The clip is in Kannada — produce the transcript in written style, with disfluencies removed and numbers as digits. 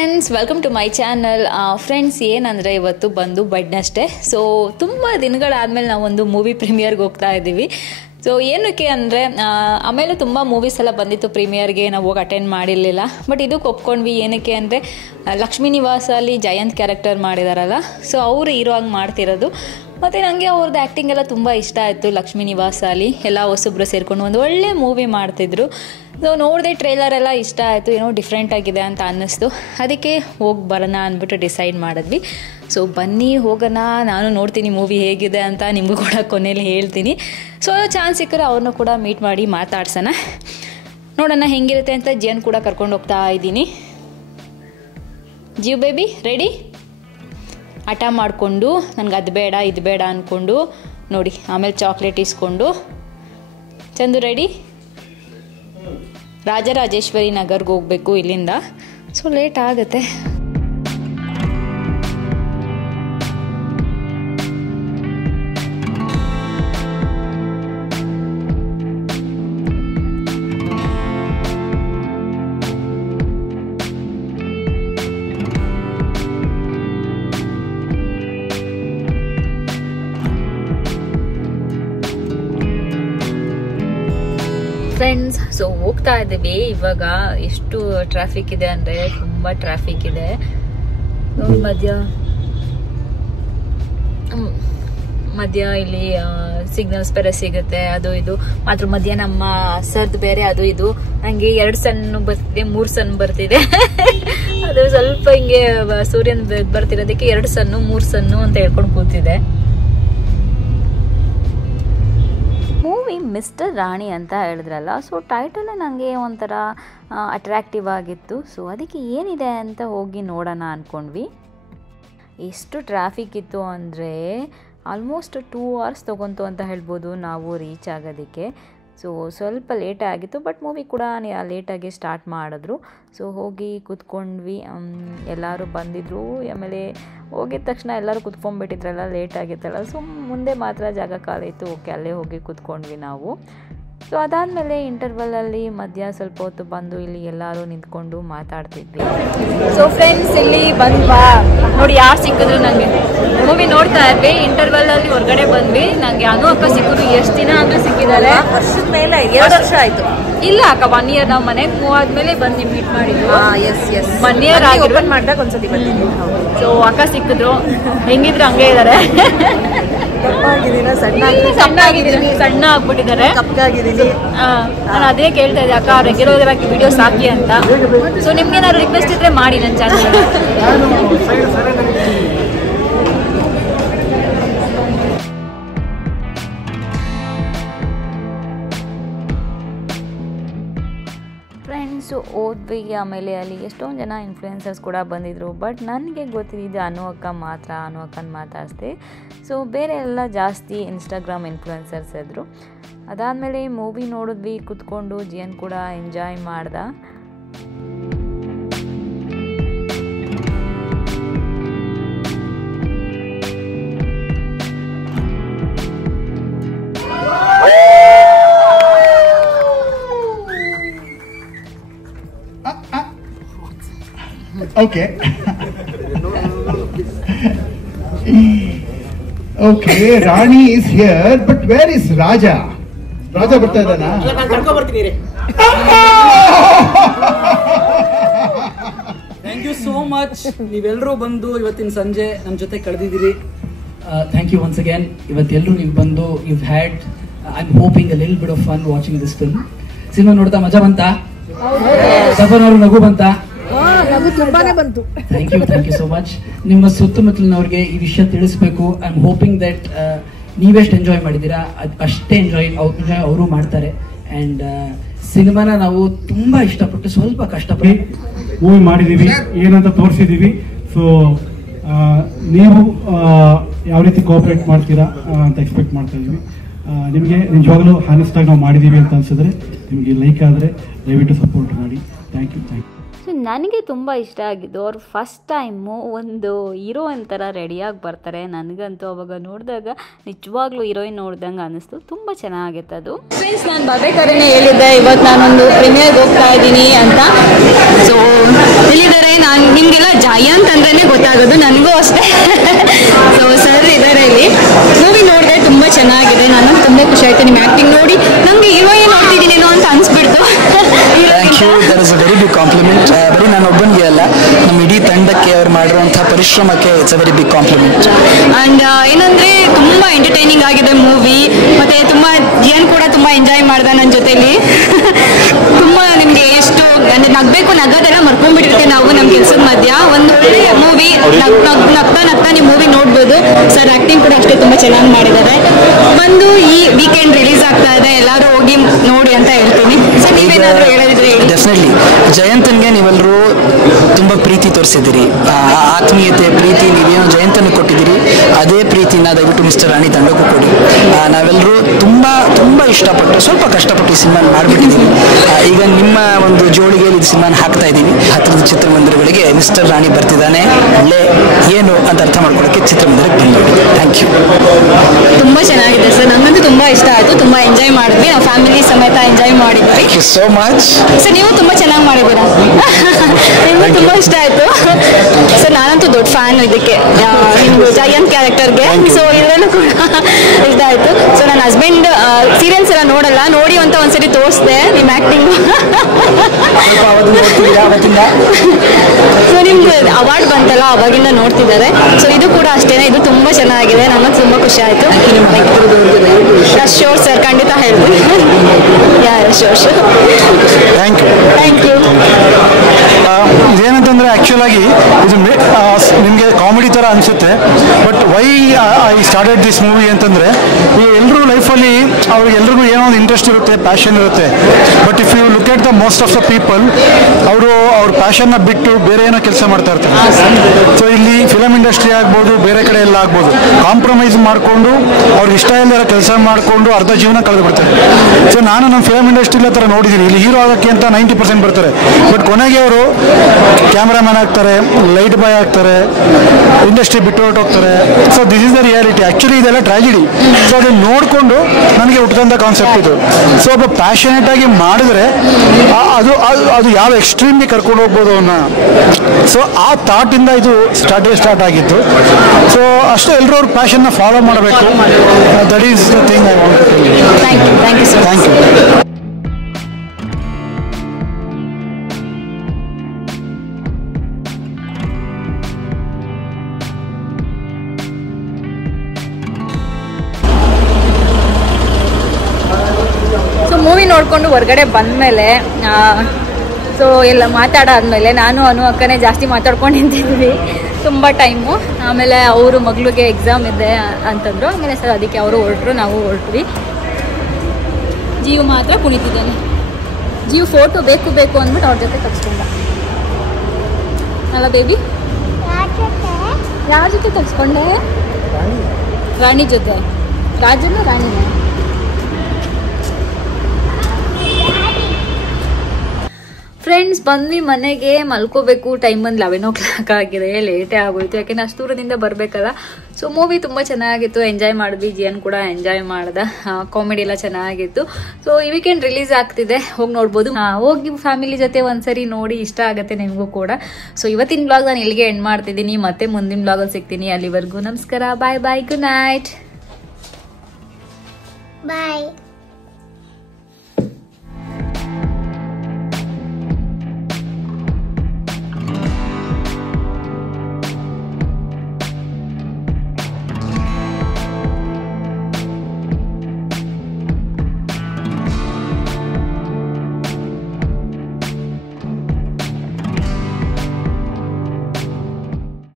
Friends, welcome to my channel. Friends, ಏನಂದರೆ ಇವತ್ತು ಬಂದು ಬೆಡ್ನಷ್ಟೇ. ಸೊ ತುಂಬ ದಿನಗಳಾದಮೇಲೆ ನಾವೊಂದು ಮೂವಿ ಪ್ರೀಮಿಯರ್ಗೆ ಹೋಗ್ತಾ ಇದ್ದೀವಿ. ಸೊ ಏನಕ್ಕೆ ಅಂದರೆ ಆಮೇಲೆ ತುಂಬ ಮೂವೀಸ್ ಎಲ್ಲ ಬಂದಿತ್ತು ಪ್ರೀಮಿಯರ್ಗೆ, ನಾವು ಹೋಗಿ ಅಟೆಂಡ್ ಮಾಡಿರಲಿಲ್ಲ. ಬಟ್ ಇದಕ್ಕೆ ಒಪ್ಕೊಂಡ್ವಿ. ಏನಕ್ಕೆ ಅಂದರೆ ಲಕ್ಷ್ಮೀ ನಿವಾಸಲ್ಲಿ ಜಯಂತ್ ಕ್ಯಾರೆಕ್ಟರ್ ಮಾಡಿದಾರಲ್ಲ, ಸೊ ಅವರು ಹೀರೋ ಆಗಿ ಮಾಡ್ತಿರೋದು. ಮತ್ತು ನನಗೆ ಅವ್ರದ್ದು ಆ್ಯಕ್ಟಿಂಗ್ ಎಲ್ಲ ತುಂಬ ಇಷ್ಟ ಆಯಿತು. ಲಕ್ಷ್ಮೀ ನಿವಾಸಲ್ಲಿ ಎಲ್ಲ ಹೊಸಬ್ರು ಸೇರಿಕೊಂಡು ಒಂದು ಒಳ್ಳೆ ಮೂವಿ ಮಾಡ್ತಿದ್ರು. ಸೊ ನೋಡಿದೆ, ಟ್ರೇಲರ್ ಎಲ್ಲ ಇಷ್ಟ ಆಯಿತು, ಏನೋ ಡಿಫ್ರೆಂಟ್ ಆಗಿದೆ ಅಂತ ಅನ್ನಿಸ್ತು. ಅದಕ್ಕೆ ಹೋಗಿ ಬರೋಣ ಅಂದ್ಬಿಟ್ಟು ಡಿಸೈಡ್ ಮಾಡಿದ್ವಿ. ಸೊ ಬನ್ನಿ ಹೋಗೋಣ, ನಾನು ನೋಡ್ತೀನಿ ಮೂವಿ ಹೇಗಿದೆ ಅಂತ, ನಿಮಗೂ ಕೂಡ ಕೊನೆಯಲ್ಲಿ ಹೇಳ್ತೀನಿ. ಸೊ ಚಾನ್ಸ್ ಸಿಕ್ಕರೆ ಅವ್ರನ್ನೂ ಕೂಡ ಮೀಟ್ ಮಾಡಿ ಮಾತಾಡ್ಸೋಣ, ನೋಡೋಣ ಹೆಂಗಿರುತ್ತೆ ಅಂತ. ಜೀವನ್ ಕೂಡ ಕರ್ಕೊಂಡು ಹೋಗ್ತಾ ಇದ್ದೀನಿ. ಜೀವ್ ಬೇಬಿ ರೆಡಿ? ಹಠ ಮಾಡಿಕೊಂಡು ನನಗೆ ಅದು ಬೇಡ ಇದು ಬೇಡ ಅಂದ್ಕೊಂಡು ನೋಡಿ, ಆಮೇಲೆ ಚಾಕ್ಲೇಟ್ ಇಸ್ಕೊಂಡು. ಚಂದು ರೆಡಿ? ರಾಜರಾಜೇಶ್ವರಿ ನಗರ್ಗೆ ಹೋಗಬೇಕು ಇಲ್ಲಿಂದ, ಸೊ ಲೇಟ್ ಆಗುತ್ತೆ. ಫ್ರೆಂಡ್ಸ್, ಸೊ ಹೋಗ್ತಾ ಇದ್ದೀವಿ ಇವಾಗ. ಎಷ್ಟು ಟ್ರಾಫಿಕ್ ಇದೆ ಅಂದರೆ ತುಂಬ ಟ್ರಾಫಿಕ್ ಇದೆ. ಮಧ್ಯ ಇಲ್ಲಿ ಸಿಗ್ನಲ್ಸ್ ಬೇರೆ ಸಿಗುತ್ತೆ, ಅದು ಇದು. ಮಾತ್ರ ಮಧ್ಯ ನಮ್ಮ ಸರ್ದು ಬೇರೆ ಅದು ಇದು. ನಂಗೆ 2 ಸಣ್ಣ ಬರ್ತಿದೆ, 3 ಸಣ್ಣ ಬರ್ತಿದೆ. ಅದು ಸ್ವಲ್ಪ ಹಿಂಗೆ ಸೂರ್ಯನ ಬರ್ತಿರೋದಕ್ಕೆ 2 ಸಣ್ಣ 3 ಸಣ್ಣ ಅಂತ ಹೇಳ್ಕೊಂಡು ಕೂತಿದೆ. ಮೂವಿ ಮಿಸ್ಟರ್ ರಾಣಿ ಅಂತ ಹೇಳಿದ್ರಲ್ಲ, ಸೊ ಟೈಟಲೇ ನನಗೆ ಒಂಥರ ಅಟ್ರ್ಯಾಕ್ಟಿವ್ ಆಗಿತ್ತು. ಸೊ ಅದಕ್ಕೆ ಏನಿದೆ ಅಂತ ಹೋಗಿ ನೋಡೋಣ ಅಂದ್ಕೊಂಡ್ವಿ. ಎಷ್ಟು ಟ್ರಾಫಿಕ್ ಇತ್ತು ಅಂದರೆ ಆಲ್ಮೋಸ್ಟ್ 2 hours ತೊಗೊಂತು ಅಂತ ಹೇಳ್ಬೋದು ನಾವು ರೀಚ್ ಆಗೋದಕ್ಕೆ. ಸೊ ಸ್ವಲ್ಪ ಲೇಟೇ ಆಗಿತ್ತು, ಬಟ್ ಮೂವಿ ಕೂಡ ಲೇಟಾಗಿ ಸ್ಟಾರ್ಟ್ ಮಾಡಿದ್ರು. ಸೊ ಹೋಗಿ ಕೂತ್ಕೊಂಡ್ವಿ, ಎಲ್ಲರೂ ಬಂದಿದ್ರು. ಆಮೇಲೆ ಹೋಗಿದ ತಕ್ಷಣ ಎಲ್ಲರೂ ಕೂತ್ಕೊಂಡ್ಬಿಟ್ಟಿದ್ರಲ್ಲ, ಲೇಟ್ ಆಗಿತ್ತಲ್ಲ. ಸೊ ಮುಂದೆ ಮಾತ್ರ ಜಾಗ ಖಾಲಿತ್ತು, ಓಕೆ ಅಲ್ಲೇ ಹೋಗಿ ಕೂತ್ಕೊಂಡ್ವಿ ನಾವು. ಸೊ ಅದಾದಮೇಲೆ ಇಂಟರ್ವಲಲ್ಲಿ ಮಧ್ಯ ಸ್ವಲ್ಪ ಹೊತ್ತು ಬಂದು ಇಲ್ಲಿ ಎಲ್ಲರೂ ನಿಂತ್ಕೊಂಡು ಮಾತಾಡ್ತಿದ್ವಿ. ಸೊ ಫ್ರೆಂಡ್ಸ್, ಇಲ್ಲಿ ಬಂದ್ವಾ ನೋಡಿ, ಯಾರು ಸಿಕ್ಕಿದ್ರು ನನಗೆ. ಮೂವಿ ನೋಡ್ತಾ ಇದ್ವಿ, ಇಂಟರ್ವಲಲ್ಲಿ ಹೊರಗಡೆ ಬಂದ್ವಿ. ನನಗೆ ಅನು ಅಕ್ಕ ಸಿಕ್ಕಿದ್ರು. ಎಷ್ಟು ದಿನ ಆದ್ಮೇಲೆ ಸಿಕ್ಕಿದ್ದಾರೆ? ವರ್ಷದ ಮೇಲೆ 2 ವರ್ಷ ಆಯ್ತು. ಇಲ್ಲ ಅಕ್ಕ, 1 year. ನಾವು ಮನೆಗೆ ಮೂವ್ ಆದ್ಮೇಲೆ ಬಂದು ಮೀಟ್ ಮಾಡಿದ್ವಿ. 1 year ಓಪನ್ ಮಾಡಿದಾಗ ಒಂದ್ಸತಿ ಬಂದಿದ್ದೀನಿ. ಸೊ ಅಕ್ಕ ಸಿಕ್ಕಿದ್ರು, ಹೆಂಗಿದ್ರು ಹಂಗೆ ಇದ್ದಾರೆ. ಸಣ್ಣ ಆಗ್ಬಿಟ್ಟಿದ್ದಾರೆ, ಕಪ್ಪಾಗಿದ್ದೀನಿ. ನಾನು ಅದೇ ಕೇಳ್ತಾ ಇದ್ದೆ, ಅಕ್ಕ ರೆಗ್ಯುಲರ್ ಆಗಿ ವಿಡಿಯೋಸ್ ಹಾಕಿ ಅಂತ. ಸೊ ನಿಮ್ಗೆ ಏನಾದ್ರು ರಿಕ್ವೆಸ್ಟ್ ಇದ್ರೆ ಮಾಡಿ ನನ್ನ ಚಾನಲ್. ಫ್ರೆಂಡ್ಸು ಹೋದ್ವಿ. ಆಮೇಲೆ ಅಲ್ಲಿ ಎಷ್ಟೊಂದು ಜನ ಇನ್ಫ್ಲುಯೆನ್ಸರ್ಸ್ ಕೂಡ ಬಂದಿದ್ದರು. ಬಟ್ ನನಗೆ ಗೊತ್ತಿದ್ದು ಅನು ಅಕ್ಕ ಮಾತ್ರ. ಅನು ಅಕ್ಕನ ಮಾತಾಡಿಸ್ದೆ. ಸೊ ಬೇರೆ ಎಲ್ಲ ಜಾಸ್ತಿ ಇನ್ಸ್ಟಾಗ್ರಾಮ್ ಇನ್ಫ್ಲುಯೆನ್ಸರ್ಸ್ ಇದ್ದರು. ಅದಾದಮೇಲೆ ಮೂವಿ ನೋಡಿದ್ವಿ ಕೂತ್ಕೊಂಡು. ಜಿಯನ್ ಕೂಡ ಎಂಜಾಯ್ ಮಾಡ್ದ. Okay. Okay, Rani is here, but where is Raja? Raja ಬರ್ತಾ ಇದ್ದಾನಾ? ನಾನು ಕರ್ಕೊಂಡು ಬರ್ತೀನಿ ರೀ. Thank you so much. ನೀವೆಲ್ಲರೂ ಬಂದು ಇವತ್ತಿನ ಸಂಜೆ ನನ್ನ ಜೊತೆ ಕಳೆದಿದ್ದೀರಿ. Thank you once again. ಇವತ್ತೆಲ್ಲರೂ ನೀವು ಬಂದು you had, I am hoping a little bit of fun watching this film. Cinema ನೋಡ್ತಾ ಮಜಾ ಬಂತಾ? ಸಫರ್ ಅವರು ನಗು ಬಂತಾ? ತುಂಬಾನೇ ಬಂತು. Thank you so much. ನಿಮ್ಮ ಸುತ್ತಮುತ್ತಲಿನವ್ರಿಗೆ ಈ ವಿಷಯ ತಿಳಿಸ್ಬೇಕು. ಐ ಆಮ್ ಹೋಪಿಂಗ್ ದಟ್ ನೀವೆಷ್ಟು ಎಂಜಾಯ್ ಮಾಡಿದ್ದೀರಾ ಅಷ್ಟೇ ಎಂಜಾಯ್ ಅವರು ಮಾಡ್ತಾರೆ. ಆ್ಯಂಡ್ ಸಿನಿಮಾನ ನಾವು ತುಂಬಾ ಇಷ್ಟಪಟ್ಟು ಸ್ವಲ್ಪ ಕಷ್ಟಪಟ್ಟು ಮೂವಿ ಮಾಡಿದ್ದೀವಿ, ಏನಂತ ತೋರಿಸಿದ್ದೀವಿ. ಸೊ ನೀವು ಯಾವ ರೀತಿ ಕೋಆಪರೇಟ್ ಮಾಡ್ತೀರಾ ಅಂತ ಎಕ್ಸ್ಪೆಕ್ಟ್ ಮಾಡ್ತಾ ಇದ್ದೀವಿ. ನಿಮಗೆ ನಿಜವಾಗ್ಲೂ ಹಾನೆಸ್ಟಾಗಿ ನಾವು ಮಾಡಿದ್ದೀವಿ ಅಂತ ಅನ್ಸಿದ್ರೆ, ನಿಮಗೆ ಲೈಕ್ ಆದರೆ ದಯವಿಟ್ಟು ಸಪೋರ್ಟ್ ಮಾಡಿ. Thank you. ಸೊ ನನಗೆ ತುಂಬ ಇಷ್ಟ ಆಗಿದ್ದು, ಅವ್ರು ಫಸ್ಟ್ ಟೈಮು ಒಂದು ಹೀರೋಯಿನ್ ಥರ ರೆಡಿಯಾಗಿ ಬರ್ತಾರೆ. ನನಗಂತೂ ಅವಾಗ ನೋಡಿದಾಗ ನಿಜವಾಗ್ಲೂ ಹೀರೋಯಿನ್ ನೋಡ್ದಂಗೆ ಅನ್ನಿಸ್ತು. ತುಂಬ ಚೆನ್ನಾಗಿತ್ತು ಅದು. ಫ್ರೆಂಡ್ಸ್, ನಾನು ಬರ್ಬೇಕಾದ್ರೆ ಹೇಳಿದ್ದೆ ಇವತ್ತು ನಾನೊಂದು ಪ್ರೀಮಿಯರ್ಗೆ ಹೋಗ್ತಾ ಇದ್ದೀನಿ ಅಂತ. ಸೊ ಇಲ್ಲಿದ್ದಾರೆ, ನಾನು ನಿಮಗೆ ಇರೋದು, ನನಗೂ ಅಷ್ಟೇ. ಸೊ ಸರ್ ಇದ್ದಾರೆ ಇಲ್ಲಿ. ಮೂವಿ ನೋಡಿದೆ, ತುಂಬ ಚೆನ್ನಾಗಿದೆ. ನನಗೆ ತುಂಬ ಖುಷಿ ಆಯ್ತು ನಿಮ್ಮ ಆ್ಯಕ್ಟಿಂಗ್ ನೋಡಿ. ನನಗೆ ಹೀರೋಯಿನ್ ನೋಡ್ತಿದ್ದೀನೇನೋ ಅಂತ ಅನಿಸ್ಬಿಡ್ತು. Thank you, that is a very big compliment. ಬರೀ ನಾನು ಒಬ್ಬನಿಗೆ ಅಲ್ಲ, ನಮ್ಮ ಇಡೀ ತಂಡಕ್ಕೆ ಅವ್ರು ಮಾಡಿರುವಂಥ ಪರಿಶ್ರಮಕ್ಕೆ it's a very big compliment. And ಏನಂದರೆ ತುಂಬ ಎಂಟರ್ಟೈನಿಂಗ್ ಆಗಿದೆ ಮೂವಿ. ಮತ್ತು ತುಂಬ ಜೀವನ್ ಕೂಡ ತುಂಬ ಎಂಜಾಯ್ ಮಾಡ್ದೆ ನನ್ನ ಜೊತೆಲಿ. ತುಂಬ ನಿಮಗೆ ಎಷ್ಟು ಅಂದರೆ ನಗಬೇಕು, ನಗೋದೆಲ್ಲ ಮರ್ಕೊಂಡ್ಬಿಟ್ಟಿರ್ತೀವಿ ನಾವು ನಮ್ಮ ಕೆಲಸದ ಮಧ್ಯ. ಒಂದು ಒಳ್ಳೆಯ ಮೂವಿ, ನಗ್ತಾ ನೀವು ಮೂವಿ ನೋಡ್ಬೋದು. ಸರ್ ಆ್ಯಕ್ಟಿಂಗ್ ಕೂಡ ಅಷ್ಟೇ ತುಂಬ ಚೆನ್ನಾಗಿ ಮಾಡಿದ್ದಾರೆ. ಬಂದು ಈ ವೀಕೆಂಡ್ ರಿಲೀಸ್ ಆಗ್ತಾ ಇದೆ, ಎಲ್ಲರೂ ಹೋಗಿ ನೋಡಿ ಅಂತ ಹೇಳ್ತೀನಿ. ಸರ್ ನೀವೇನಾದರೂ ಹೇಳೋದಿದ್ರೆ ಹೇಳಿ. ಡೆಫಿನೆಟ್ಲಿ ಜಯಂತನ್ಗೆ ನೀವೆಲ್ಲರೂ ತುಂಬ ಪ್ರೀತಿ ತೋರಿಸಿದ್ದೀರಿ, ಆತ್ಮೀಯತೆ ಪ್ರೀತಿ ನೀವೇನೋ ಜಯಂತನಿಗೆ ಕೊಟ್ಟಿದ್ದೀರಿ, ಅದೇ ಪ್ರೀತಿನ ದಯವಿಟ್ಟು ಮಿಸ್ಟರ್ ರಾಣಿ ತಂಡಕ್ಕೂ ಕೊಡಿ. ನಾವೆಲ್ಲರೂ ತುಂಬ ತುಂಬ ಇಷ್ಟಪಟ್ಟು ಸ್ವಲ್ಪ ಕಷ್ಟಪಟ್ಟು ಈ ಸಿನಿಮಾನ ಮಾಡಿಬಿಟ್ಟಿದ್ದೀವಿ. ಈಗ ನಿಮ್ಮ ಒಂದು ಜೋಳಿಗೆ ಇದು ಸಿನಿಮಾನ ಹಾಕ್ತಾ ಇದ್ದೀವಿ. ಹತ್ತಿರದ ಚಿತ್ರಮಂದಿರಗಳಿಗೆ ಮಿಸ್ಟರ್ ರಾಣಿ ಬರ್ತಿದ್ದಾನೆ, ಒಳ್ಳೆ ಏನು ಅಂತ ಅರ್ಥ ಮಾಡ್ಕೊಳ್ಳೋಕ್ಕೆ ಚಿತ್ರಮಂದಿರಕ್ಕೆ ಬಂದ್ಬಿಡಿ. Thank you. ತುಂಬ ಚೆನ್ನಾಗಿದೆ ಸರ್, ನನಗಂತೂ ತುಂಬ ಇಷ್ಟ ಆಯಿತು. ತುಂಬ ಎಂಜಾಯ್ ಮಾಡಿದ್ವಿ, ನಾವು ಫ್ಯಾಮಿಲಿ ಸಮೇತ ಎಂಜಾಯ್ ಮಾಡಿದ್ವಿ. Thank you so much. Sir ನೀವು ತುಂಬ ಚೆನ್ನಾಗಿ ಮಾಡಿದ್ದೀರಾ, ನಿಮ್ಗೆ ತುಂಬ ಇಷ್ಟ ಆಯಿತು ಸರ್. ನಾನಂತೂ ದೊಡ್ಡ ಫ್ಯಾನ್ ಇದಕ್ಕೆ, ಜಯಂತ್ ಕ್ಯಾರೆಕ್ಟರ್ಗೆ. ಸೊ ಇದರಲ್ಲೂ ಕೂಡ ಇಷ್ಟ ಆಯಿತು. ಸೊ ನನ್ನ ಹಸ್ಬೆಂಡ್ ಸೀರಿಯಲ್ಸ್ ಎಲ್ಲ ನೋಡಲ್ಲ, ನೋಡಿ ಅಂತ ಒಂದ್ಸರಿ ತೋರಿಸ್ದೆ ನಿಮ್ಮ ಆ್ಯಕ್ಟಿಂಗು. ಸೊ ನಿಮ್ಗೆ ಅವಾರ್ಡ್ ಬಂತಲ್ಲ, ಅವಾಗಿಂದ ನೋಡ್ತಿದ್ದಾರೆ. ಸೊ ಇದು ಕೂಡ ಅಷ್ಟೇ, ಇದು ತುಂಬ ಚೆನ್ನಾಗಿದೆ, ನನಗೆ ತುಂಬ ಖುಷಿ ಆಯಿತು. ಶೋರ್ ಸರ್, ಖಂಡಿತ ಹೇಳ್ತೀನಿ. Sure thank you. Thank you. ಇದೇನಂತಂದ್ರೆ ಆಕ್ಚುಲ್ ಆಗಿ ಇದು ನಿಮಗೆ ಕಾಮಿಡಿ ಥರ ಅನಿಸುತ್ತೆ, but why I started this movie ಅಂತಂದರೆ, ಈ ಎಲ್ಲರೂ ಲೈಫಲ್ಲಿ ಅವ್ರಿಗೆಲ್ರಿಗೂ ಏನೋ ಒಂದು ಇಂಟ್ರೆಸ್ಟ್ ಇರುತ್ತೆ, ಪ್ಯಾಷನ್ ಇರುತ್ತೆ. But if you look at the most of the people, ಅವರು ಅವ್ರ ಪ್ಯಾಷನ್ನ ಬಿಟ್ಟು ಬೇರೆ ಏನೋ ಕೆಲಸ ಮಾಡ್ತಾ ಇರ್ತಾರೆ. ಸೊ ಇಲ್ಲಿ ಫಿಲಮ್ ಇಂಡಸ್ಟ್ರಿ ಆಗ್ಬೋದು, ಬೇರೆ ಕಡೆ ಎಲ್ಲ ಆಗ್ಬೋದು, ಕಾಂಪ್ರಮೈಸ್ ಮಾಡಿಕೊಂಡು ಅವ್ರಿಗೆ ಇಷ್ಟ ಇಲ್ಲದ ಕೆಲಸ ಮಾಡಿಕೊಂಡು ಅರ್ಧ ಜೀವನ ಕಳೆದು ಬಿಡ್ತಾರೆ. ಸೊ ನಾನು ನಮ್ಮ ಫಿಲಮ್ ಇಂಡಸ್ಟ್ರಿಲಿ ಆ ಥರ ನೋಡಿದ್ದೀನಿ. ಇಲ್ಲಿ ಹೀರೋ ಆಗೋಕ್ಕೆ ಅಂತ 90% ಬರ್ತಾರೆ, ಬಟ್ ಕೊನೆಗೆ ಅವರು ಕ್ಯಾಮ್ರಾಮ್ಯಾನ್ ಆಗ್ತಾರೆ, ಲೈಟ್ ಬಾಯ್ ಆಗ್ತಾರೆ, ಇಂಡಸ್ಟ್ರಿ ಬಿಟ್ಟು ಹೊರಟೋಗ್ತಾರೆ. So this is the reality. Actually ಇದೆಲ್ಲ ಟ್ರಾಜಿಡಿ. ಸೊ ಅದನ್ನು ನೋಡಿಕೊಂಡು ನನಗೆ ಹುಟ್ಟಿದಂಥ ಕಾನ್ಸೆಪ್ಟ್ ಇದು. ಸೊ ಒಬ್ಬ ಪ್ಯಾಷನೇಟ್ ಆಗಿ ಮಾಡಿದ್ರೆ ಅದು ಯಾವ ಎಕ್ಸ್ಟ್ರೀಮ್ಗೆ ಕರ್ಕೊಂಡು ಹೋಗ್ಬೋದು ಅನ್ನೋ, ಸೊ ಆ ಥಾಟಿಂದ ಇದು ಸ್ಟಾರ್ಟ್ ಆಗಿತ್ತು. ಸೊ ಅಷ್ಟೇ, ಎಲ್ಲರೂ ಅವ್ರ ಪ್ಯಾಷನ್ನ ಫಾಲೋ ಮಾಡಬೇಕು. That is the thing I want. Thank you. Thank you sir. Thank you. Movie ನೋಡಿಕೊಂಡು ಹೊರಗಡೆ ಬಂದಮೇಲೆ ಸೊ ಎಲ್ಲ ಮಾತಾಡಾದ್ಮೇಲೆ ನಾನು ಅಕ್ಕನೇ ಜಾಸ್ತಿ ಮಾತಾಡ್ಕೊಂಡು ನಿಂತಿದ್ವಿ ತುಂಬ ಟೈಮು. ಆಮೇಲೆ ಅವರು ಮಗಳಿಗೆ ಎಕ್ಸಾಮ್ ಇದೆ ಅಂತಂದರು. ಆಮೇಲೆ ಸರ್ ಅದಕ್ಕೆ ಅವರು ಹೊರಟ್ರು, ನಾವು ಹೊರಟ್ವಿ. ಜೀವ್ ಮಾತ್ರ ಕುಣಿತಿದ್ದೇನೆ. ಜೀವ್ ಫೋಟೋ ಬೇಕು ಅಂದ್ಬಿಟ್ಟು ಅವ್ರ ಜೊತೆ ತಗ್ಸ್ಕೊಂಡ ಅಲ್ಲ ಬೇಬಿ? ಯಾರ ಜೊತೆ ತಗ್ಸ್ಕೊಂಡೆ? ರಾಣಿ ಜೊತೆ. ರಾಜನ ರಾಣಿನ? ಫ್ರೆಂಡ್ಸ್ ಬಂದ್ವಿ ಮನೆಗೆ, ಮಲ್ಕೋಬೇಕು. ಟೈಮ್ ಬಂದು 11 ಆಗಿದೆ, ಲೇಟೇ ಆಗೋಯ್ತು, ಯಾಕೆಂದ್ರೆ ಅಷ್ಟು ದೂರದಿಂದ ಬರಬೇಕಲ್ಲ. ಸೊ ಮೂವಿ ತುಂಬ ಚೆನ್ನಾಗಿತ್ತು, ಎಂಜಾಯ್ ಮಾಡಿದ್ವಿ. ಜಿಯನ್ ಕೂಡ ಎಂಜಾಯ್ ಮಾಡ್ದ, ಕಾಮಿಡಿ ಎಲ್ಲ ಚೆನ್ನಾಗಿತ್ತು. ಸೊ ಈ ವೀಕೆಂಡ್ ರಿಲೀಸ್ ಆಗ್ತಿದೆ, ಹೋಗಿ ನೋಡ್ಬೋದು. ಹೋಗಿ ಫ್ಯಾಮಿಲಿ ಜೊತೆ ಒಂದ್ಸರಿ ನೋಡಿ, ಇಷ್ಟ ಆಗುತ್ತೆ ನಿಮಗೂ ಕೂಡ. ಸೊ ಇವತ್ತಿನ ಬ್ಲಾಗ್ ನಾನು ಇಲ್ಲಿಗೆ ಎಂಡ್ ಮಾಡ್ತಿದ್ದೀನಿ, ಮತ್ತೆ ಮುಂದಿನ ಬ್ಲಾಗಲ್ಲಿ ಸಿಗ್ತೀನಿ. ಅಲ್ಲಿವರೆಗೂ ನಮಸ್ಕಾರ, ಬಾಯ್ ಬಾಯ್, ಗುಡ್ ನೈಟ್, ಬಾಯ್.